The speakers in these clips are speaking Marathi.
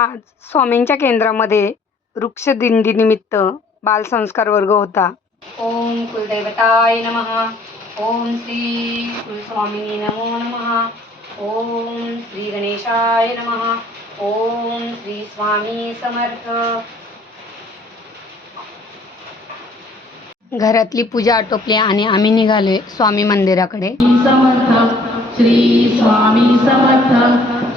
आज स्वामींच्या केंद्रामध्ये वृक्षदिंडीनिमित्त बालसंस्कार वर्ग होता. ओम कुलदैवताय नमः. ओम श्री कुलस्वामिनी नमो नमः. ओम श्री गणेशाय नमः. ओम श्री स्वामी समर्थ. घरातली पूजा आटोपली आणि आम्ही निघालोय स्वामी मंदिराकडे. समर्थ श्री स्वामी समर्थ.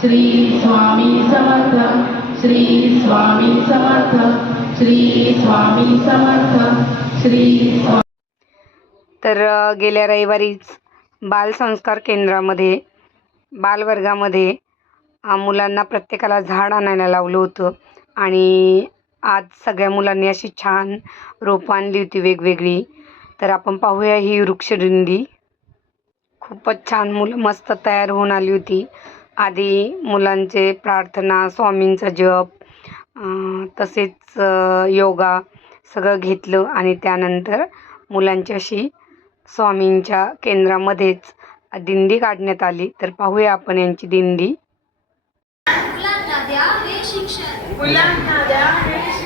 श्री स्वामी समर्थ श्री स्वामी समर्थ श्री स्वामी समर्थ श्री तर गेल्या रविवारीच बालसंस्कार केंद्रामध्ये बालवर्गामध्ये मुलांना प्रत्येकाला झाड आणायला लावलं होतं. आणि आज सगळ्या मुलांनी अशी छान रोपं आणली होती वेगवेगळी. तर आपण पाहूया ही वृक्षदिंडी. खूपच छान मुलं मस्त तयार होऊन आली होती. आधी मुलांचे प्रार्थना स्वामींचा जप अं, तसेच अं, योगा सगळं घेतलं आणि त्यानंतर मुलांची अशी स्वामींच्या केंद्रामध्येच दिंडी काढण्यात आली. तर पाहूया आपण यांची दिंडी. हे हे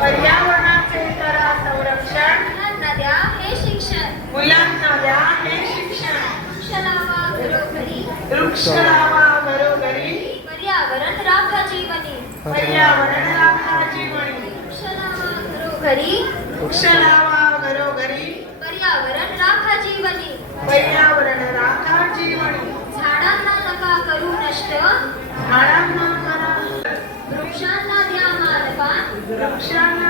पर्यावरणाचे करा संरक्षण. मुलांना द्या हे शिक्षण मुलांना द्या हे शिक्षण वृक्ष लावा घरोघरी पर्यावरण राखा जीवनी पर्यावरण राखा जीवनी घरोघरी घरोघरी पर्यावरण राखा जीवनी पर्यावरण राखा जीवनी झाडांना नका करू नष्ट. झाडांना करा वृक्षांना द्या मानपान. वृक्षांना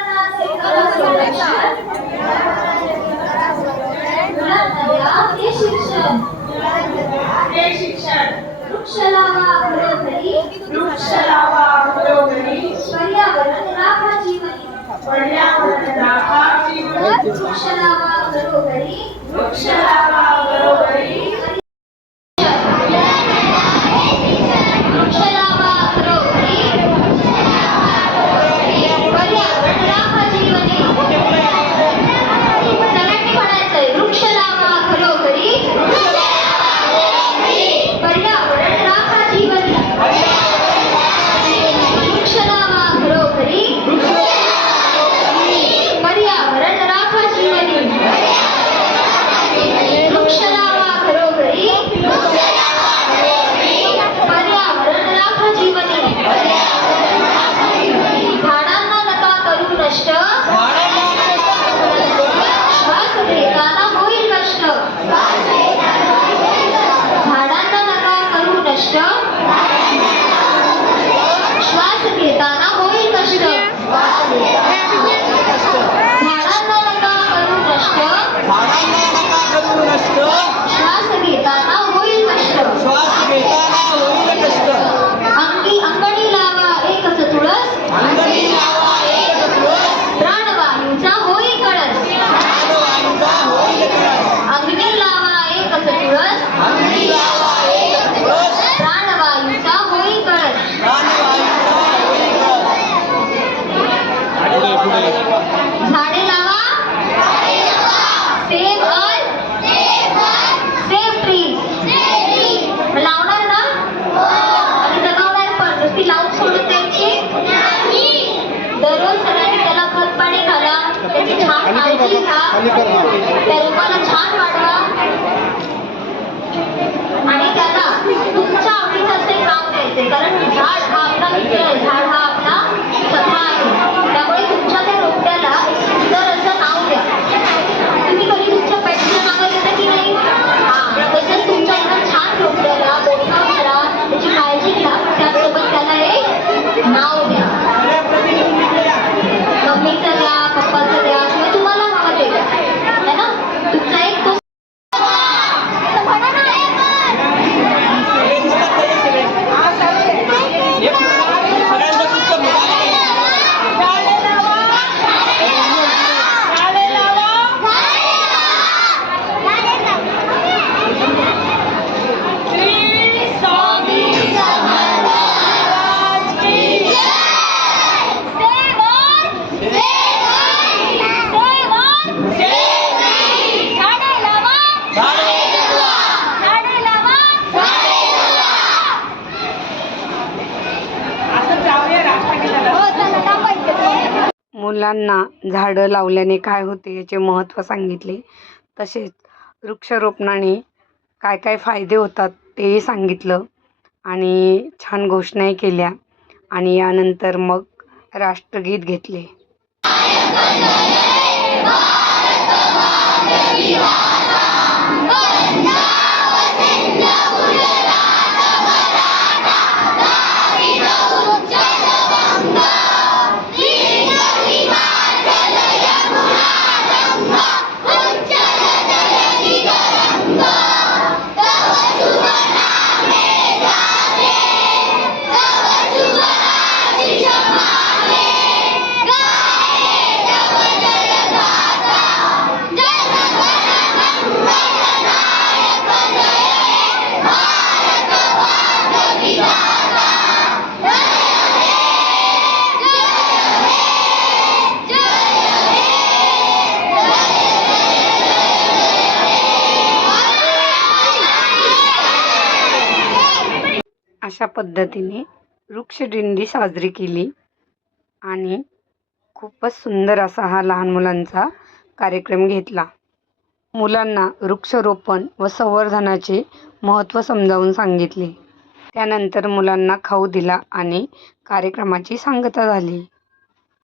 वृक्ष लावा घरोघरी वृक्ष लावा घरोघरी पर्यावरण राखा जीवनी पर्यावरण राखा वृक्ष लावा घरोघरी वृक्ष ಮಾಲೀಕರು मुलांना झाडं लावल्याने काय होते याचे महत्त्व सांगितले. तसेच वृक्षारोपणाने काय काय फायदे होतात तेही सांगितलं आणि छान घोषणाही केल्या आणि यानंतर मग राष्ट्रगीत घेतले. अशा पद्धतीने वृक्षदिंडी साजरी केली आणि खूपच सुंदर असा हा लहान मुलांचा कार्यक्रम घेतला. मुलांना वृक्षरोपण व संवर्धनाचे महत्त्व समजावून सांगितले. त्यानंतर मुलांना खाऊ दिला आणि कार्यक्रमाची सांगता झाली.